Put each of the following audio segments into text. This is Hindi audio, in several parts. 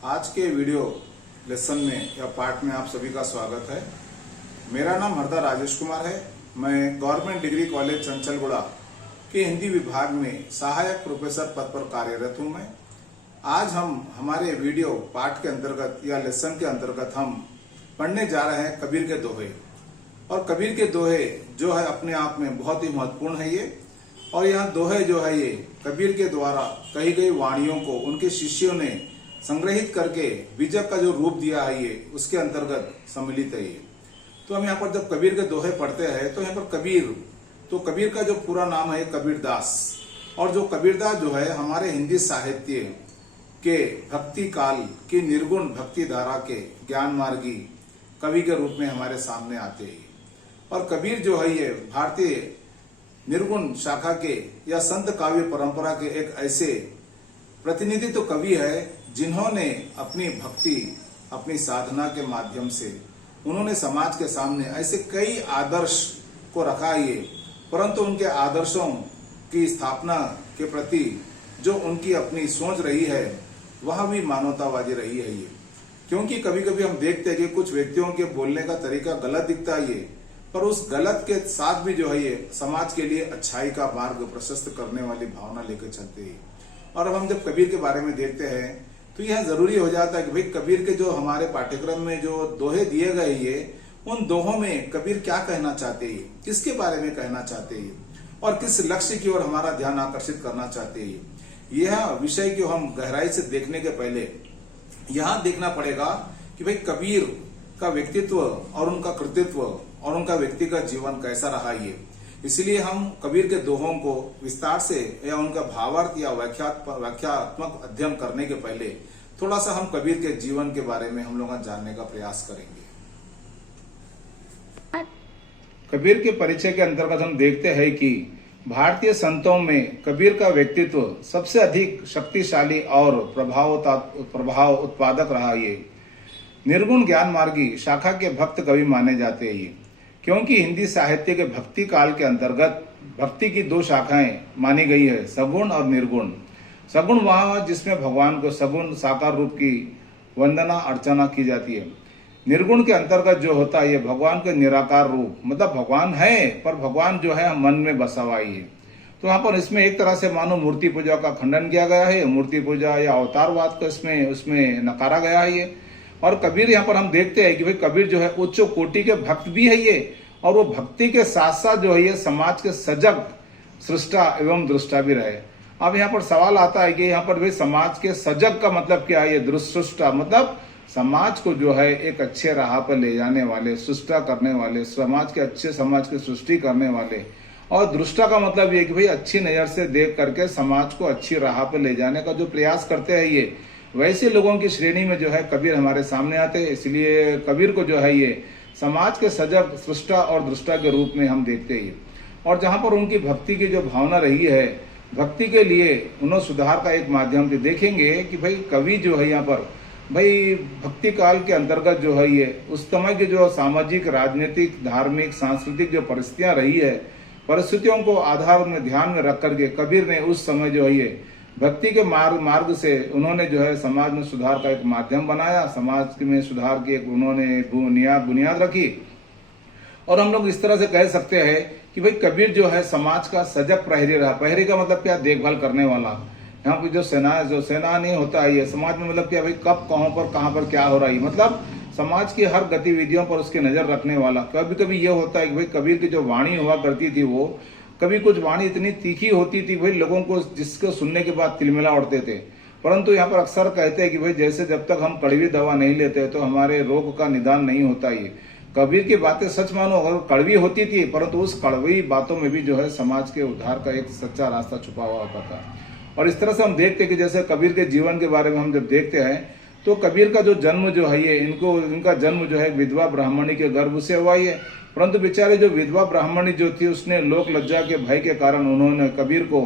आज के वीडियो लेसन में या पार्ट में आप सभी का स्वागत है। मेरा नाम हरदा राजेश कुमार है। मैं गवर्नमेंट डिग्री कॉलेज चंचलगुड़ा के हिंदी विभाग में सहायक प्रोफेसर पद पर कार्यरत हूं। मैं आज हम हमारे वीडियो पार्ट के अंतर्गत या लेसन के अंतर्गत हम पढ़ने जा रहे हैं कबीर के दोहे। और कबीर के दोहे जो है अपने आप में बहुत ही महत्वपूर्ण है ये। और यह दोहे जो है ये कबीर के द्वारा कही गई वाणियों को उनके शिष्यों ने संग्रहित करके बीजक का जो रूप दिया है ये उसके अंतर्गत सम्मिलित है ये। तो हम यहाँ पर जब कबीर के दोहे पढ़ते हैं तो यहाँ पर कबीर का जो पूरा नाम है कबीरदास। और जो कबीरदास जो है हमारे हिंदी साहित्य के भक्ति काल की निर्गुण भक्ति धारा के ज्ञान मार्गी कवि के रूप में हमारे सामने आते हैं। और कबीर जो है ये भारतीय निर्गुण शाखा के या संत काव्य परंपरा के एक ऐसे प्रतिनिधित्व कवि है जिन्होंने अपनी भक्ति अपनी साधना के माध्यम से उन्होंने समाज के सामने ऐसे कई आदर्श को रखा है। परंतु उनके आदर्शों की स्थापना के प्रति जो उनकी अपनी सोच रही है वह भी मानवतावादी रही है ये। क्योंकि कभी कभी हम देखते हैं कि कुछ व्यक्तियों के बोलने का तरीका गलत दिखता है ये, पर उस गलत के साथ भी जो है ये समाज के लिए अच्छाई का मार्ग प्रशस्त करने वाली भावना लेकर चलते हैं। और अब हम जब कबीर के बारे में देखते हैं तो यह जरूरी हो जाता है कि भाई कबीर के जो हमारे पाठ्यक्रम में जो दोहे दिए गए ये उन दोहों में कबीर क्या कहना चाहते हैं, किसके बारे में कहना चाहते हैं और किस लक्ष्य की ओर हमारा ध्यान आकर्षित करना चाहते हैं। यह विषय को हम गहराई से देखने के पहले यहाँ देखना पड़ेगा कि भाई कबीर का व्यक्तित्व और उनका कृतित्व और उनका व्यक्तिगत जीवन कैसा रहा ये। इसलिए हम कबीर के दोहों को विस्तार से या उनका भावार्थ या व्याख्यात्मक अध्ययन करने के पहले थोड़ा सा हम कबीर के जीवन के बारे में हम लोग जानने का प्रयास करेंगे। कबीर के परिचय के अंतर्गत हम देखते हैं कि भारतीय संतों में कबीर का व्यक्तित्व सबसे अधिक शक्तिशाली और प्रभाव उत्पादक रहा ये। निर्गुण ज्ञान मार्गी शाखा के भक्त कवि माने जाते हैं क्योंकि हिंदी साहित्य के भक्ति काल के अंतर्गत भक्ति की दो शाखाएं मानी गई है, सगुण और निर्गुण। सगुण वहां जिसमें भगवान को सगुण साकार रूप की वंदना अर्चना की जाती है। निर्गुण के अंतर्गत जो होता है ये भगवान के निराकार रूप, मतलब भगवान है पर भगवान जो है मन में बसा हुआ है। तो यहाँ पर इसमें एक तरह से मानो मूर्ति पूजा का खंडन किया गया है, मूर्ति पूजा या अवतारवाद को उसमें नकारा गया है ये। और कबीर यहाँ पर हम देखते हैं कि भाई कबीर जो है उच्च कोटि के भक्त भी है ये, और वो भक्ति के साथ साथ जो है ये समाज के सजग सृष्टा एवं दृष्टा भी रहे। अब यहाँ पर सवाल आता है कि यहाँ पर भाई समाज के सजग का मतलब क्या है, ये दृष्टा मतलब समाज को जो है एक अच्छे राह पर ले जाने वाले, सृष्टा करने वाले, समाज के अच्छे समाज की सृष्टि करने वाले। और दृष्टा का मतलब ये कि भाई अच्छी नजर से देख करके समाज को अच्छी राह पर ले जाने का जो प्रयास करते हैं ये, वैसे लोगों की श्रेणी में जो है कबीर हमारे सामने आते हैं। इसलिए कबीर को जो है ये समाज के सजग सृष्टा और दृष्टा के रूप में हम देखते हैं। और जहां पर उनकी भक्ति की जो भावना रही है, भक्ति के लिए उन्होंने सुधार का एक माध्यम से देखेंगे कि भाई कवि जो है यहाँ पर भाई भक्ति काल के अंतर्गत जो है ये उस समय की जो सामाजिक राजनीतिक धार्मिक सांस्कृतिक जो परिस्थितियां रही है, परिस्थितियों को आधार में ध्यान में रख करके कबीर ने उस समय जो है ये भक्ति के मार्ग से उन्होंने जो है समाज में सुधार का एक माध्यम बनाया, समाज में सुधार की एक उन्होंने बुनियाद रखी। और हम लोग इस तरह से कह सकते हैं कि भाई कबीर जो है समाज का सजग प्रहरी रहा। प्रहरी का मतलब क्या, देखभाल करने वाला। यहाँ पे जो सेना नहीं होता है ये समाज में, मतलब क्या भाई कब कहाँ पर क्या हो रहा है, मतलब समाज की हर गतिविधियों पर उसकी नजर रखने वाला। कभी कभी ये होता है कि भाई कबीर की जो वाणी हुआ करती थी वो कभी कुछ वाणी इतनी तीखी होती थी भाई लोगों को जिसको सुनने के बाद तिलमिला उठते थे। परंतु यहाँ पर अक्सर कहते हैं कि भाई जैसे जब तक हम कड़वी दवा नहीं लेते तो हमारे रोग का निदान नहीं होता। ये कबीर की बातें सच मानो अगर कड़वी होती थी, परंतु उस कड़वी बातों में भी जो है समाज के उद्धार का एक सच्चा रास्ता छुपा हुआ होता था। और इस तरह से हम देखते हैं कि जैसे कबीर के जीवन के बारे में हम जब देखते हैं तो कबीर का जो जन्म जो है ये इनका जन्म जो है विधवा ब्राह्मणी के गर्भ से हुआ है। परंतु बेचारे जो विधवा ब्राह्मणी जो थी उसने लोक लज्जा के भय के कारण उन्होंने कबीर को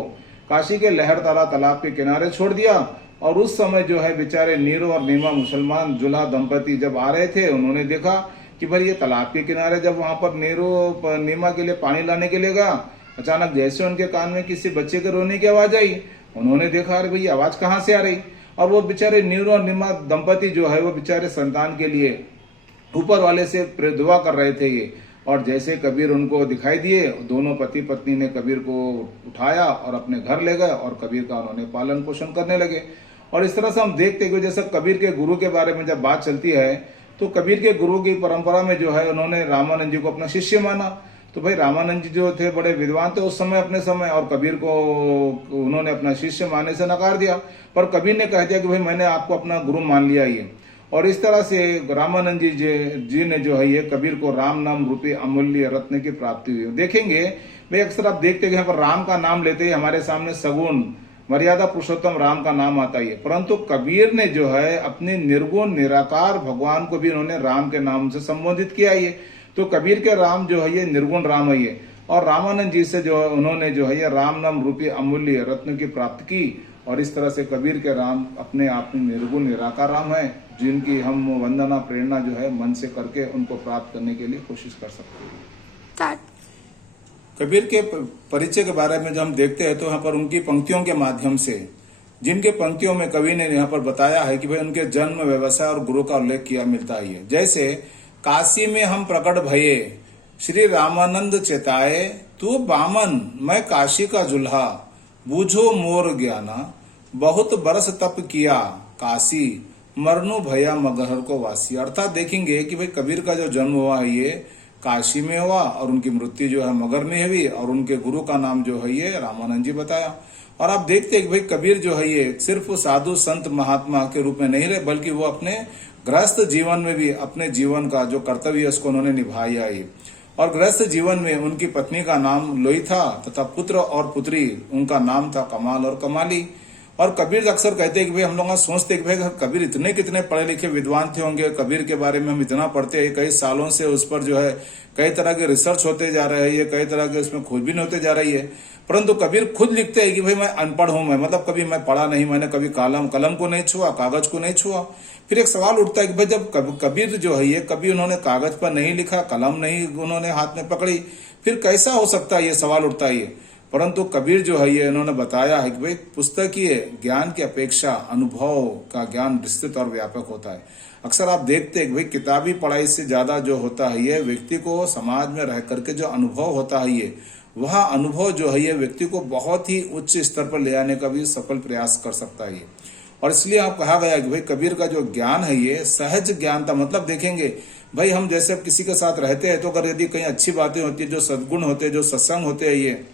काशी के लहरतारा तालाब के किनारे छोड़ दिया। और उस समय जो है बेचारे नीरू और नीमा मुसलमान जुल्हा दंपति जब आ रहे थे, उन्होंने देखा कि भाई ये तालाब के किनारे जब वहां पर नीरू नीमा के लिए पानी लाने के लिए गया, अचानक जैसे उनके कान में किसी बच्चे के रोने की आवाज आई, उन्होंने देखा अरे भाई आवाज कहाँ से आ रही। और वो बेचारे नीर और निमा दंपति जो है वो बेचारे संतान के लिए ऊपर वाले से दुआ कर रहे थे ये। और जैसे कबीर उनको दिखाई दिए, दोनों पति पत्नी ने कबीर को उठाया और अपने घर ले गए और कबीर का उन्होंने पालन पोषण करने लगे। और इस तरह से हम देखते हैं जैसे कबीर के गुरु के बारे में जब बात चलती है तो कबीर के गुरु की परंपरा में जो है उन्होंने रामानंद जी को अपना शिष्य माना। तो भाई रामानंद जी जो थे बड़े विद्वान थे उस समय अपने समय, और कबीर को उन्होंने अपना शिष्य मानने से नकार दिया। पर कबीर ने कह दिया कि भाई मैंने आपको अपना गुरु मान लिया ये। और इस तरह से रामानंद जी ने जो है ये कबीर को राम नाम रूपी अमूल्य रत्न की प्राप्ति हुई। देखेंगे भाई अक्सर आप देखते हैं यहाँ पर राम का नाम लेते ही हमारे सामने सगुण मर्यादा पुरुषोत्तम राम का नाम आता ही है, परंतु कबीर ने जो है अपने निर्गुण निराकार भगवान को भी उन्होंने राम के नाम से संबोधित किया ये। तो कबीर के राम जो है ये निर्गुण राम है ये। और रामानंद जी से जो उन्होंने जो है ये राम नाम रूपी अमूल्य रत्न की प्राप्ति की। और इस तरह से कबीर के राम अपने आप में निर्गुण निराकार राम है, जिनकी हम वंदना प्रेरणा जो है मन से करके उनको प्राप्त करने के लिए कोशिश कर सकते हैं। कबीर के परिचय के बारे में जब हम देखते हैं तो यहाँ पर उनकी पंक्तियों के माध्यम से, जिनके पंक्तियों में कवि ने यहाँ पर बताया है कि भाई उनके जन्म, व्यवसाय और गुरु का उल्लेख किया मिलता है। जैसे काशी में हम प्रकट भये, श्री रामानंद चेताए, तू बामन मैं काशी का जुल्हा, बूझो मोर ज्ञाना, बहुत बरस तप किया काशी, मरनु भया मगहर को वासी। अर्थात देखेंगे कि भाई कबीर का जो जन्म हुआ है ये काशी में हुआ और उनकी मृत्यु जो है मगर में हुई, और उनके गुरु का नाम जो है ये रामानंद जी बताया। और आप देखते हैं कि भाई कबीर जो है ये सिर्फ साधु संत महात्मा के रूप में नहीं रहे, बल्कि वो अपने गृहस्थ जीवन में भी अपने जीवन का जो कर्तव्य है उसको उन्होंने निभाया है। और गृहस्थ जीवन में उनकी पत्नी का नाम लोई था तथा पुत्र और पुत्री उनका नाम था कमाल और कमाली। और कबीर अक्सर कहते हैं कि भाई हम लोग सोचते हैं कि भाई कबीर इतने कितने पढ़े लिखे विद्वान थे होंगे, कबीर के बारे में हम इतना पढ़ते हैं, कई सालों से उस पर जो है कई तरह के रिसर्च होते जा रहे हैं, कई तरह के उसमें खोजबीन होते जा रही है, परंतु कबीर खुद लिखते हैं कि भाई मैं अनपढ़ हूं, मैं मतलब कभी मैं पढ़ा नहीं, मैंने कभी कलम को नहीं छुआ, कागज को नहीं छुआ। फिर एक सवाल उठता है कि भाई जब कबीर जो है ये कभी उन्होंने कागज पर नहीं लिखा, कलम नहीं उन्होंने हाथ में पकड़ी, फिर कैसा हो सकता है, ये सवाल उठता है। परंतु कबीर जो है ये उन्होंने बताया है कि भाई पुस्तकीय ज्ञान की अपेक्षा अनुभव का ज्ञान विस्तृत और व्यापक होता है। अक्सर आप देखते हैं कि भाई किताबी पढ़ाई से ज्यादा जो होता है ये व्यक्ति को समाज में रह करके जो अनुभव होता है ये, वह अनुभव जो है ये व्यक्ति को बहुत ही उच्च स्तर पर ले आने का भी सफल प्रयास कर सकता है। और इसलिए आप कहा गया कि भाई कबीर का जो ज्ञान है ये सहज ज्ञान था। मतलब देखेंगे भाई हम जैसे किसी के साथ रहते हैं तो अगर यदि कहीं अच्छी बातें होती है, जो सद्गुण होते हैं, जो सत्संग होते हैं ये,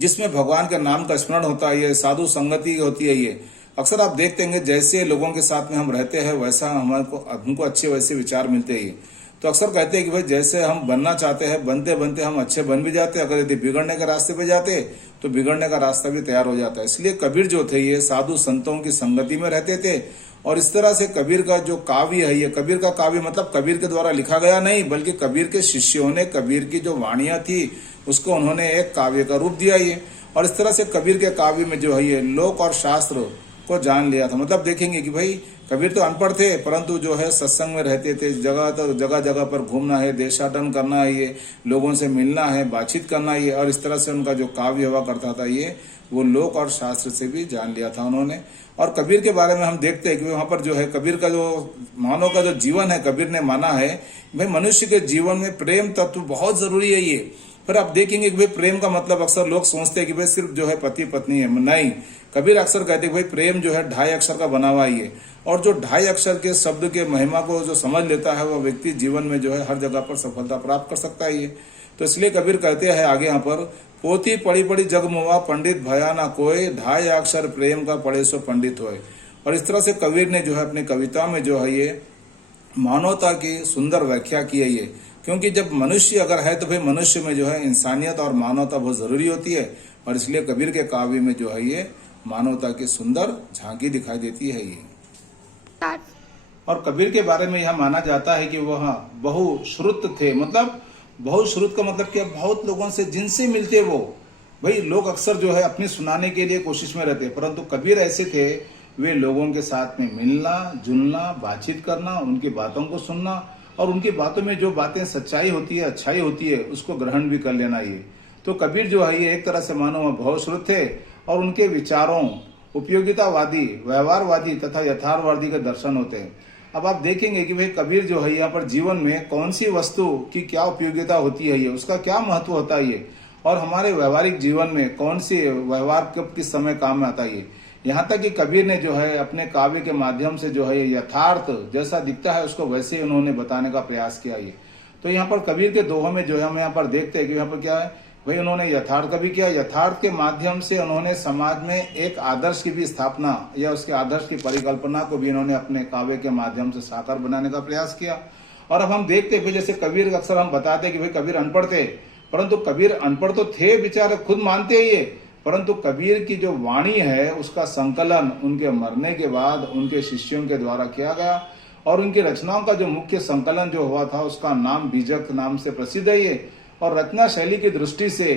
जिसमें भगवान के नाम का स्मरण होता है, ये साधु संगति होती है, ये अक्सर आप देखते हैं जैसे लोगों के साथ में हम रहते हैं वैसा हमको अच्छे वैसे विचार मिलते हैं। तो अक्सर कहते हैं कि भाई जैसे हम बनना चाहते हैं बनते बनते हम अच्छे बन भी जाते हैं, अगर यदि बिगड़ने के रास्ते पे जाते तो बिगड़ने का रास्ता भी तैयार हो जाता है। इसलिए कबीर जो थे ये साधु संतों की संगति में रहते थे। और इस तरह से कबीर का जो काव्य है ये, कबीर का काव्य मतलब कबीर के द्वारा लिखा गया नहीं, बल्कि कबीर के शिष्यों ने कबीर की जो वाणियां थी उसको उन्होंने एक काव्य का रूप दिया ये। और इस तरह से कबीर के काव्य में जो है ये लोक और शास्त्र को जान लिया था। मतलब देखेंगे कि भाई कबीर तो अनपढ़ थे, परंतु जो है सत्संग में रहते थे, जगह जगह पर घूमना है, देशाटन करना है, ये लोगों से मिलना है, बातचीत करना है, और इस तरह से उनका जो काव्य हुआ करता था ये वो लोक और शास्त्र से भी जान लिया था उन्होंने। और कबीर के बारे में हम देखते हैं कि वहां पर जो है कबीर का जो मानव का जो जीवन है, कबीर ने माना है भाई मनुष्य के जीवन में प्रेम तत्व बहुत जरूरी है ये। फिर आप देखेंगे कि भाई प्रेम का मतलब अक्सर लोग सोचते हैं कि भाई सिर्फ जो है पति पत्नी है, नहीं। कबीर अक्सर कहते हैं भाई प्रेम जो है 2.5 अक्षर का बना हुआ है, और जो 2.5 अक्षर के शब्द के महिमा को जो समझ लेता है वह व्यक्ति जीवन में जो है हर जगह पर सफलता प्राप्त कर सकता है ये। तो इसलिए कबीर कहते हैं आगे यहाँ पर, पोथी पढ़ी पढ़ी जग मुआ, पंडित भया ना कोई, 2.5 अक्षर प्रेम का पढ़े सो पंडित होए। और इस तरह से कबीर ने जो है अपनी कविता में जो है ये मानवता की सुंदर व्याख्या की है ये। क्योंकि जब मनुष्य अगर है तो भाई मनुष्य में जो है इंसानियत और मानवता बहुत जरूरी होती है, और इसलिए कबीर के काव्य में जो है ये मानवता की सुंदर झांकी दिखाई देती है ये। और कबीर के बारे में यह माना जाता है कि वह बहुश्रुत थे। मतलब बहुश्रुत का मतलब क्या, बहुत लोगों से जिनसे मिलते वो, भाई लोग अक्सर जो है अपनी सुनाने के लिए कोशिश में रहते, परंतु कबीर ऐसे थे वे लोगों के साथ में मिलना जुलना, बातचीत करना, उनकी बातों को सुनना, और उनकी बातों में जो बातें सच्चाई होती है, अच्छाई होती है, उसको ग्रहण भी कर लेना ये। तो कबीर जो है ये एक तरह से मानो बहुश्रुत थे, और उनके विचारों उपयोगितावादी, व्यवहारवादी तथा यथार्थवादी के दर्शन होते हैं। अब आप देखेंगे कि भाई कबीर जो है यहाँ पर जीवन में कौन सी वस्तु की क्या उपयोगिता होती है, ये उसका क्या महत्व होता है ये, और हमारे व्यवहारिक जीवन में कौन सी व्यवहार कब किस समय काम में आता है। यहाँ तक कि कबीर ने जो है अपने काव्य के माध्यम से जो है यथार्थ जैसा दिखता है उसको वैसे ही उन्होंने बताने का प्रयास किया ये। तो यहाँ पर कबीर के दोहों में जो है हम यहाँ पर देखते हैं कि यहाँ पर क्या है भाई, उन्होंने यथार्थ का भी किया, यथार्थ के माध्यम से उन्होंने समाज में एक आदर्श की भी स्थापना या उसके आदर्श की परिकल्पना को भी इन्होंने अपने काव्य के माध्यम से साकार बनाने का प्रयास किया। और अब हम देखते हैं जैसे कबीर अक्सर हम बताते हैं कि भाई कबीर अनपढ़ थे, परंतु कबीर अनपढ़ तो थे बेचारे, खुद मानते ही ये, परंतु कबीर की जो वाणी है उसका संकलन उनके मरने के बाद उनके शिष्यों के द्वारा किया गया, और उनकी रचनाओं का जो मुख्य संकलन जो हुआ था उसका नाम बीजक नाम से प्रसिद्ध है ये। और रचना शैली की दृष्टि से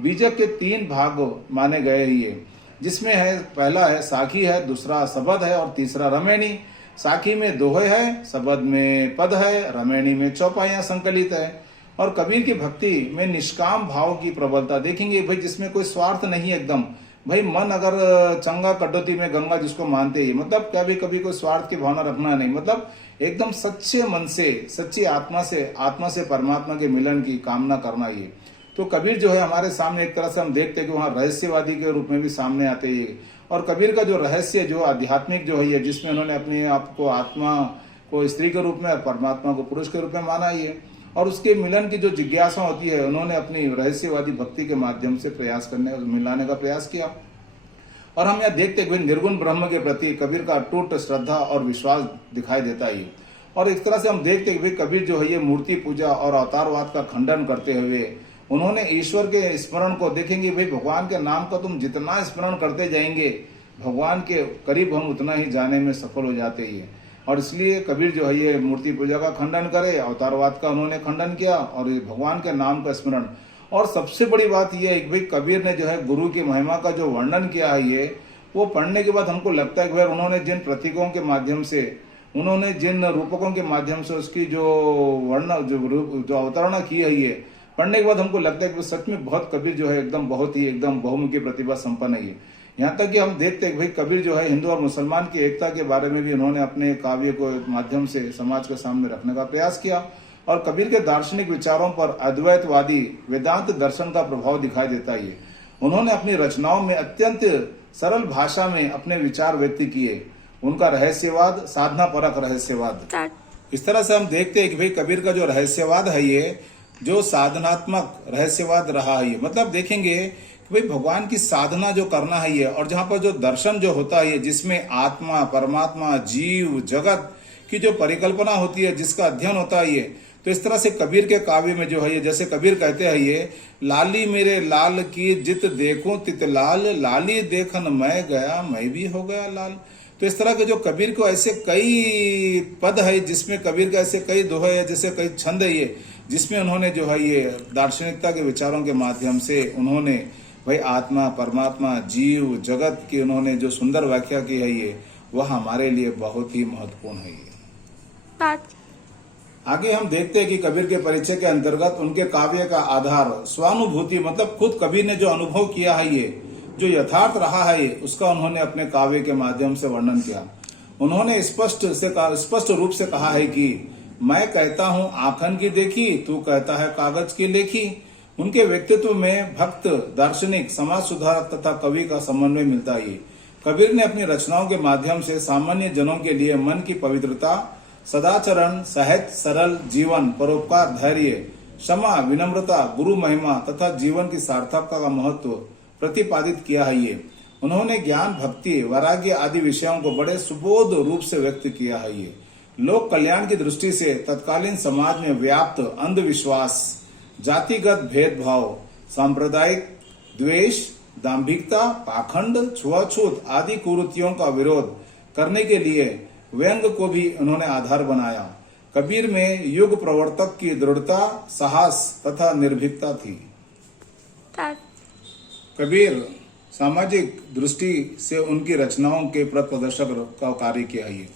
बीजक के 3 भाग माने गए ही है, जिसमें है पहला है साखी है, दूसरा सबद है और तीसरा रमैनी। साखी में दोहे है, सबद में पद है, रमैनी में चौपाइयां संकलित है। और कबीर की भक्ति में निष्काम भाव की प्रबलता देखेंगे भाई, जिसमें कोई स्वार्थ नहीं, एकदम भाई मन अगर चंगा कटौती में गंगा जिसको मानते ही, मतलब कभी कभी कोई स्वार्थ की भावना रखना नहीं, मतलब एकदम सच्चे मन से सच्ची आत्मा से परमात्मा के मिलन की कामना करना ये। तो कबीर जो है हमारे सामने एक तरह से हम देखते हैं कि वहाँ रहस्यवादी के रूप में भी सामने आते हैं। और कबीर का जो रहस्य जो आध्यात्मिक जो है ये, जिसमें उन्होंने अपने आप को आत्मा को स्त्री के रूप में और परमात्मा को पुरुष के रूप में माना ही है, और उसके मिलन की जो जिज्ञासा होती है उन्होंने अपनी रहस्यवादी भक्ति के माध्यम से प्रयास करने मिलाने का प्रयास किया। और हम यहाँ देखते हैं कि निर्गुण ब्रह्म के प्रति कबीर का अटूट श्रद्धा और विश्वास दिखाई देता ही। और इस तरह से हम देखते हैं कि कबीर जो है ये मूर्ति पूजा और अवतारवाद का खंडन करते हुए उन्होंने ईश्वर के स्मरण को देखेंगे भाई, भगवान के नाम का तुम जितना स्मरण करते जाएंगे भगवान के करीब हम उतना ही जाने में सफल हो जाते ही है। और इसलिए कबीर जो है ये मूर्ति पूजा का खंडन करे, अवतारवाद का उन्होंने खंडन किया और भगवान के नाम का स्मरण। और सबसे बड़ी बात यह है कि भाई कबीर ने जो है गुरु की महिमा का जो वर्णन किया है ये, वो पढ़ने के बाद हमको लगता है कि भाई उन्होंने जिन प्रतीकों के माध्यम से, उन्होंने जिन रूपकों के माध्यम से उसकी जो वर्ण जो अवतारणा की है ये, पढ़ने के बाद हमको लगता है कि सच में बहुत कबीर जो है एकदम बहुत ही एकदम बहुमुखी प्रतिभा संपन्न है। यहाँ तक कि हम देखते हैं कि भाई कबीर जो है हिंदू और मुसलमान की एकता के बारे में भी उन्होंने अपने काव्य को माध्यम से समाज के सामने रखने का प्रयास किया। और कबीर के दार्शनिक विचारों पर अद्वैतवादी वेदांत दर्शन का प्रभाव दिखाई देता है। उन्होंने अपनी रचनाओं में अत्यंत सरल भाषा में अपने विचार व्यक्त किए। उनका रहस्यवाद साधना परक रहस्यवाद, इस तरह से हम देखते हैं कि भाई कबीर का जो रहस्यवाद है ये जो साधनात्मक रहस्यवाद रहा है। मतलब देखेंगे कि भाई भगवान की साधना जो करना है ये, और जहाँ पर जो दर्शन जो होता है जिसमें आत्मा परमात्मा जीव जगत की जो परिकल्पना होती है, जिसका अध्ययन होता है ये, तो इस तरह से कबीर के काव्य में जो है ये, जैसे कबीर कहते हैं ये, लाली मेरे लाल की जित देखूं तित लाल, लाली देखन मैं गया मैं भी हो गया लाल। तो इस तरह के जो कबीर को ऐसे कई पद है जिसमें कबीर का ऐसे कई दोहे है, जैसे कई छंद है ये, जिसमें उन्होंने जो है ये दार्शनिकता के विचारों के माध्यम से उन्होंने भाई आत्मा परमात्मा जीव जगत की उन्होंने जो सुंदर व्याख्या की है ये, वह हमारे लिए बहुत ही महत्वपूर्ण है ये। आगे हम देखते हैं कि कबीर के परिचय के अंतर्गत उनके काव्य का आधार स्वानुभूति, मतलब खुद कबीर ने जो अनुभव किया है ये, जो यथार्थ रहा है ये, उसका उन्होंने अपने काव्य के माध्यम से वर्णन किया। उन्होंने स्पष्ट रूप से कहा है कि मैं कहता हूँ आखन की देखी, तू कहता है कागज की लेखी। उनके व्यक्तित्व में भक्त दार्शनिक समाज सुधार तथा कवि का समन्वय मिलता है। कबीर ने अपनी रचनाओं के माध्यम से सामान्य जनों के लिए मन की पवित्रता, सदाचरण, सहज सरल जीवन, परोपकार, धैर्य, क्षमा, विनम्रता, गुरु महिमा तथा जीवन की सार्थकता का महत्व प्रतिपादित किया है ये। उन्होंने ज्ञान भक्ति वैराग्य आदि विषयों को बड़े सुबोध रूप से व्यक्त किया है ये। लोक कल्याण की दृष्टि से तत्कालीन समाज में व्याप्त अंधविश्वास, जातिगत भेदभाव, सांप्रदायिक द्वेष, दाम्भिकता, पाखंड, छुआछूत आदि कुरीतियों का विरोध करने के लिए व्यंग को भी उन्होंने आधार बनाया। कबीर में युग प्रवर्तक की दृढ़ता, साहस तथा निर्भीकता थी। कबीर सामाजिक दृष्टि से उनकी रचनाओं के प्रदर्शक का कार्य किया है।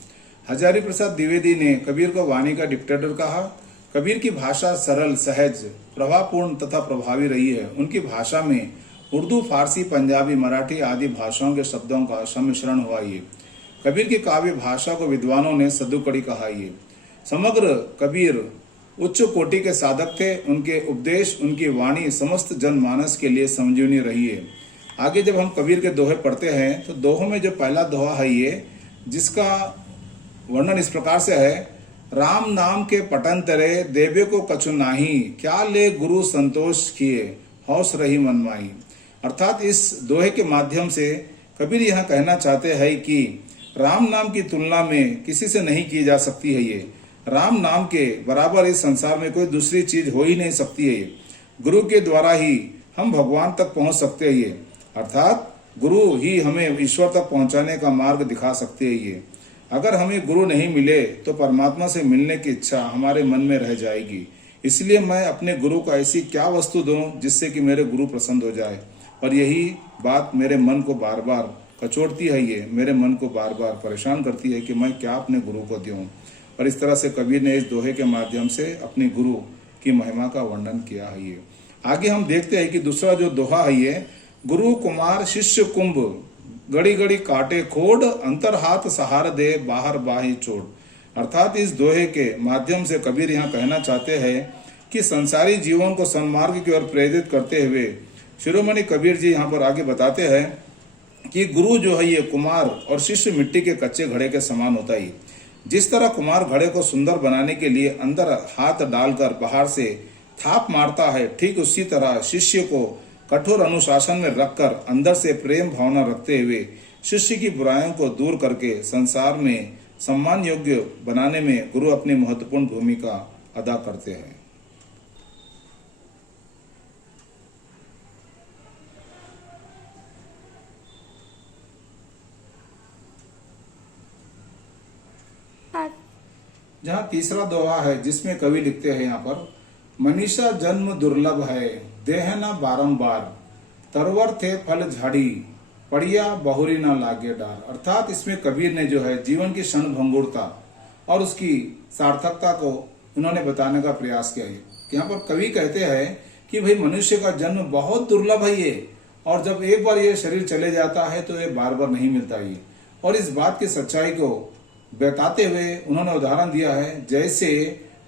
हजारी प्रसाद द्विवेदी ने कबीर को वाणी का डिक्टेटर कहा। कबीर की भाषा सरल, सहज, प्रभावपूर्ण तथा प्रभावी रही है। उनकी भाषा में उर्दू, फारसी, पंजाबी, मराठी आदि भाषाओं के शब्दों का सम्मिश्रण हुआ ये। कबीर की काव्य भाषा को विद्वानों ने सद्गुकड़ी कहा ये। समग्र कबीर उच्च कोटि के साधक थे। उनके उपदेश, उनकी वाणी समस्त जनमानस के लिए संजीवनी रही है। आगे जब हम कबीर के दोहे पढ़ते हैं तो दोहों में जो पहला दोहा है ये, जिसका वर्णन इस प्रकार से है, राम नाम के पटन तरे देवे को कछु नाही, क्या ले गुरु संतोष किए हौस रही मनमाई। अर्थात इस दोहे के माध्यम से कबीर यह कहना चाहते हैं कि राम नाम की तुलना में किसी से नहीं की जा सकती है ये। राम नाम के बराबर इस संसार में कोई दूसरी चीज हो ही नहीं सकती है। गुरु के द्वारा ही हम भगवान तक पहुंच सकते हैं ये, अर्थात गुरु ही हमें ईश्वर तक पहुंचाने का मार्ग दिखा सकते हैं ये। अगर हमें गुरु नहीं मिले तो परमात्मा से मिलने की इच्छा हमारे मन में रह जाएगी। इसलिए मैं अपने गुरु को ऐसी क्या वस्तु दूं जिससे कि मेरे गुरु प्रसन्न हो जाए। और यही बात मेरे मन को बार बार कचोटती है ये, मेरे मन को बार बार परेशान करती है कि मैं क्या अपने गुरु को दूं। और इस तरह से कबीर ने इस दोहे के माध्यम से अपनी गुरु की महिमा का वर्णन किया है ये। आगे हम देखते हैं कि दूसरा जो दोहा है ये, गुरु कुमार शिष्य कुंभ, गड़ी गड़ी काटे खोड, अंतर हाथ सहार दे बाहर बाही चोट। अर्थात इस दोहे के माध्यम से कबीर यहाँ कहना चाहते हैं कि संसारी जीवन को सन्मार्ग की ओर प्रेरित करते हुए शिरोमणि कबीर जी यहाँ पर आगे बताते हैं कि गुरु जो है ये कुमार और शिष्य मिट्टी के कच्चे घड़े के समान होता ही। जिस तरह कुमार घड़े को सुंदर बनाने के लिए अंदर हाथ डालकर बाहर से थाप मारता है, ठीक उसी तरह शिष्य को कठोर अनुशासन में रखकर अंदर से प्रेम भावना रखते हुए शिष्य की बुराइयों को दूर करके संसार में सम्मान योग्य बनाने में गुरु अपनी महत्वपूर्ण भूमिका अदा करते हैं। जहाँ तीसरा दोहा है जिसमें कवि लिखते हैं यहाँ पर, मनीषा जन्म दुर्लभ है देह न बारंबार, तरवर थे फल झाड़ी पड़िया बहुरी न लागे डार। अर्थात इसमें कबीर ने जो है जीवन की क्षण भंगुरता और उसकी सार्थकता को उन्होंने बताने का प्रयास किया है। यहाँ पर कवि कहते हैं कि भाई मनुष्य का जन्म बहुत दुर्लभ है ये, और जब एक बार ये शरीर चले जाता है तो ये बार बार नहीं मिलता ये। और इस बात की सच्चाई को बताते हुए उन्होंने उदाहरण दिया है, जैसे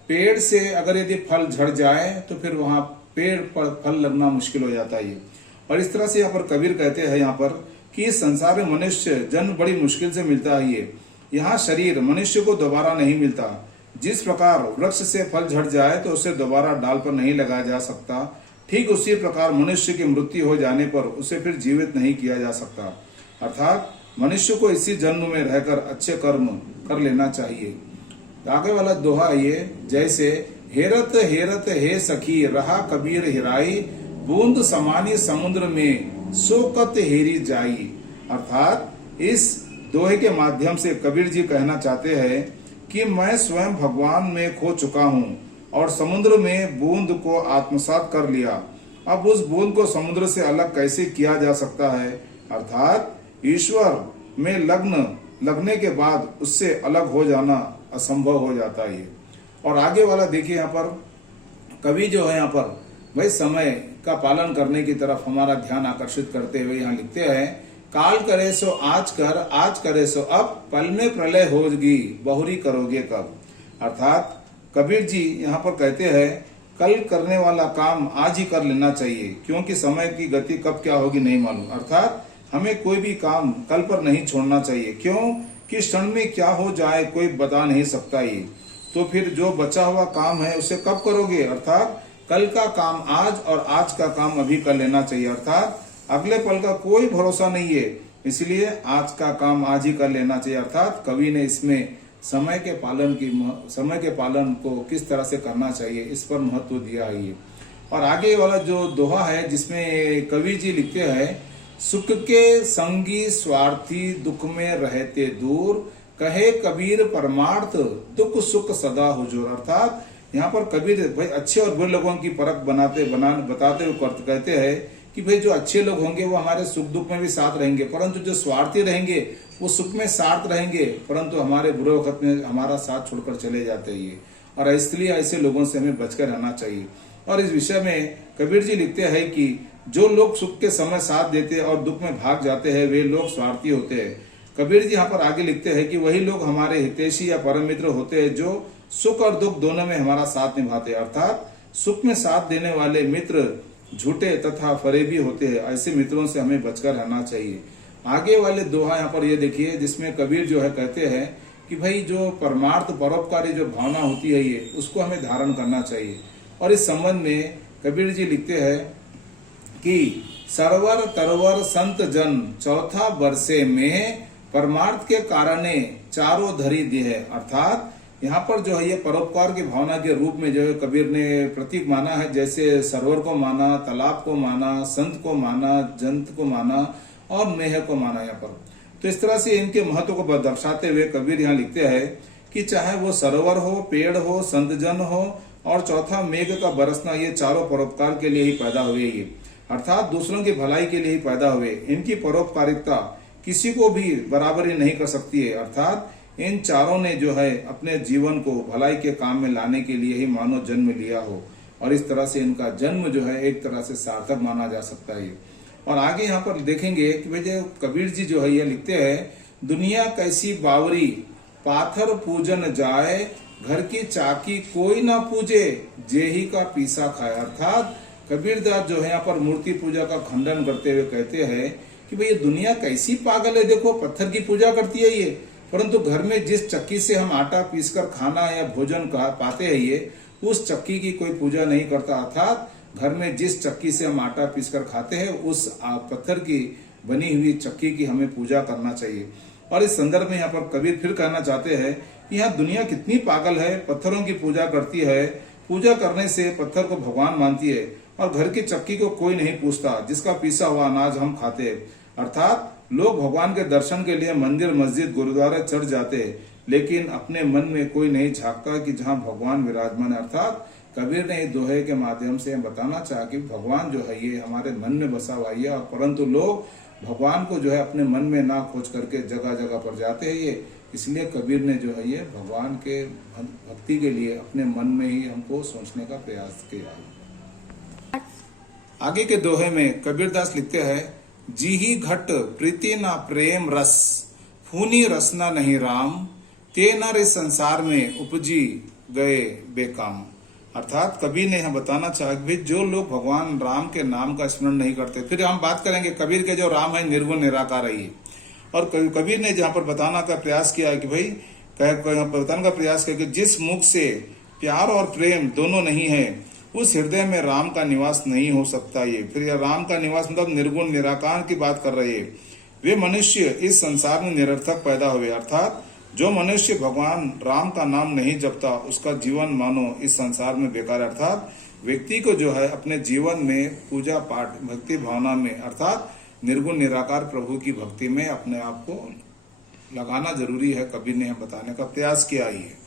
पेड़ से अगर यदि फल झड़ जाए तो फिर वहां पेड़ पर फल लगना मुश्किल हो जाता है। और इस तरह से यहाँ पर कबीर कहते हैं यहाँ पर कि इस संसार में मनुष्य जन्म बड़ी मुश्किल से मिलता है ये। यहाँ शरीर मनुष्य को दोबारा नहीं मिलता। जिस प्रकार वृक्ष से फल झड़ जाए तो उसे दोबारा डाल पर नहीं लगाया जा सकता, ठीक उसी प्रकार मनुष्य की मृत्यु हो जाने पर उसे फिर जीवित नहीं किया जा सकता। अर्थात मनुष्य को इसी जन्म में रहकर अच्छे कर्म कर लेना चाहिए। आगे वाला दोहा ये, जैसे हेरत हेरत हे सखी रहा कबीर हिराई, बूंद समानी समुद्र में सोकत हेरी जाई। अर्थात इस दोहे के माध्यम से कबीर जी कहना चाहते हैं कि मैं स्वयं भगवान में खो चुका हूँ और समुद्र में बूंद को आत्मसात कर लिया। अब उस बूंद को समुद्र से अलग कैसे किया जा सकता है। अर्थात ईश्वर में लगने के बाद उससे अलग हो जाना असंभव हो जाता है। और आगे वाला देखिए यहाँ पर कवि जो है यहाँ पर भाई समय का पालन करने की तरफ हमारा ध्यान आकर्षित करते हुए यहाँ लिखते हैं, काल करे सो आज कर, आज करे सो अब, पल में प्रलय होगी बहुरी करोगे कब। अर्थात कबीर जी यहाँ पर कहते हैं कल करने वाला काम आज ही कर लेना चाहिए, क्योंकि समय की गति कब क्या होगी नहीं मालूम। अर्थात हमें कोई भी काम कल पर नहीं छोड़ना चाहिए, क्यों कि क्षण में क्या हो जाए कोई बता नहीं सकता ये। तो फिर जो बचा हुआ काम है उसे कब करोगे। अर्थात कल का काम आज और आज का काम अभी कर लेना चाहिए। अर्थात अगले पल का कोई भरोसा नहीं है, इसलिए आज का काम आज ही कर लेना चाहिए। अर्थात कवि ने इसमें समय के पालन को किस तरह से करना चाहिए इस पर महत्व दिया है ये। और आगे वाला जो दोहा है जिसमें कवि जी लिखते हैं, सुख के संगी स्वार्थी दुख में रहते दूर, कहे कबीर परमार्थ दुख सुख सदा हुजूर। अर्थात यहाँ पर कबीर भाई अच्छे और बुरे लोगों की परख बताते हुए कहते हैं कि भाई जो अच्छे लोग होंगे वो हमारे सुख दुख में भी साथ रहेंगे, परंतु जो स्वार्थी रहेंगे वो सुख में साथ रहेंगे, परंतु हमारे बुरे वक्त में हमारा साथ छोड़कर चले जाते हैं। और इसलिए ऐसे लोगों से हमें बचकर रहना चाहिए। और इस विषय में कबीर जी लिखते हैं कि जो लोग सुख के समय साथ देते हैं और दुख में भाग जाते हैं वे लोग स्वार्थी होते हैं। कबीर जी यहाँ पर आगे लिखते हैं कि वही लोग हमारे हितैषी या परम मित्र होते हैं जो सुख और दुख दोनों में हमारा साथ निभाते हैं। अर्थात सुख में साथ देने वाले मित्र झूठे तथा फरेबी होते हैं, ऐसे मित्रों से हमें बचकर रहना चाहिए। आगे वाले दोहा यहाँ पर ये देखिए जिसमें कबीर जो है कहते हैं कि भाई जो परमार्थ परोपकारी जो भावना होती है ये उसको हमें धारण करना चाहिए। और इस संबंध में कबीर जी लिखते हैं कि सरवर तरवर संत जन चौथा बरसे में परमार्थ के कारणे चारों धरी दी है। अर्थात यहाँ पर जो है ये परोपकार की भावना के रूप में जो है कबीर ने प्रतीक माना है, जैसे सरोवर को माना, तालाब को माना, संत को माना, जंत को माना और मेह को माना यहाँ पर। तो इस तरह से इनके महत्व को दर्शाते हुए कबीर यहाँ लिखते हैं कि चाहे वो सरोवर हो, पेड़ हो, संतजन हो और चौथा मेघ का बरसना, ये चारों परोपकार के लिए ही पैदा हुए। ये अर्थात दूसरों की भलाई के लिए ही पैदा हुए। इनकी परोपकारिता किसी को भी बराबरी नहीं कर सकती है। अर्थात इन चारों ने जो है अपने जीवन को भलाई के काम में लाने के लिए ही मानो जन्म लिया हो और इस तरह से इनका जन्म जो है एक तरह से सार्थक माना जा सकता है। और आगे यहाँ पर देखेंगे कि भाई जो कबीर जी जो है ये लिखते हैं, दुनिया कैसी बावरी पाथर पूजन जाए, घर की चाकी कोई ना पूजे, जेही का पीसा खाए। अर्थात कबीरदास जो है यहाँ पर मूर्ति पूजा का खंडन करते हुए कहते हैं कि भाई ये दुनिया कैसी पागल है, देखो पत्थर की पूजा करती है ये, परंतु घर में जिस चक्की से हम आटा पीसकर खाना या भोजन पाते हैं ये उस चक्की की कोई पूजा नहीं करता। अर्थात घर में जिस चक्की से हम आटा पीसकर खाते हैं उस पत्थर की बनी हुई चक्की की हमें पूजा करना चाहिए। और इस संदर्भ में यहाँ पर कबीर फिर कहना चाहते हैं कि यहाँ दुनिया कितनी पागल है, पत्थरों की पूजा करती है, पूजा करने से पत्थर को भगवान मानती है और घर की चक्की को कोई नहीं पूछता जिसका पीसा हुआ अनाज हम खाते हैं। अर्थात लोग भगवान के दर्शन के लिए मंदिर, मस्जिद, गुरुद्वारे चढ़ जाते हैं, लेकिन अपने मन में कोई नहीं झांकता कि जहाँ भगवान विराजमान है। अर्थात कबीर ने दोहे के माध्यम से बताना चाहा कि भगवान जो है ये हमारे मन में बसा हुआ है, और परंतु लोग भगवान को जो है अपने मन में ना खोज करके जगह जगह पर जाते हैं ये। इसलिए कबीर ने जो है ये भगवान के भक्ति के लिए अपने मन में ही हमको सोचने का प्रयास किया। आगे के दोहे में कबीरदास लिखते हैं, जी ही घट प्रीति ना प्रेम रस, फूनी रसना नहीं राम, ते न रे संसार में उपजी गए बेकाम। अर्थात कबीर ने यह बताना चाहा कि जो लोग भगवान राम के नाम का स्मरण नहीं करते, फिर हम बात करेंगे कबीर के जो राम है निर्गुण निराकार है। और कबीर ने जहाँ पर बताना का प्रयास किया है कि भाई बताने का प्रयास किया कि जिस मुख से प्यार और प्रेम दोनों नहीं है उस हृदय में राम का निवास नहीं हो सकता। ये फिर यह राम का निवास मतलब निर्गुण निराकार की बात कर रहे हैं। वे मनुष्य इस संसार में निरर्थक पैदा हुए। अर्थात जो मनुष्य भगवान राम का नाम नहीं जपता उसका जीवन मानो इस संसार में बेकार। अर्थात व्यक्ति को जो है अपने जीवन में पूजा पाठ भक्ति भावना में अर्थात निर्गुण निराकार प्रभु की भक्ति में अपने आप को लगाना जरूरी है। कबीर ने बताने का प्रयास किया ही है।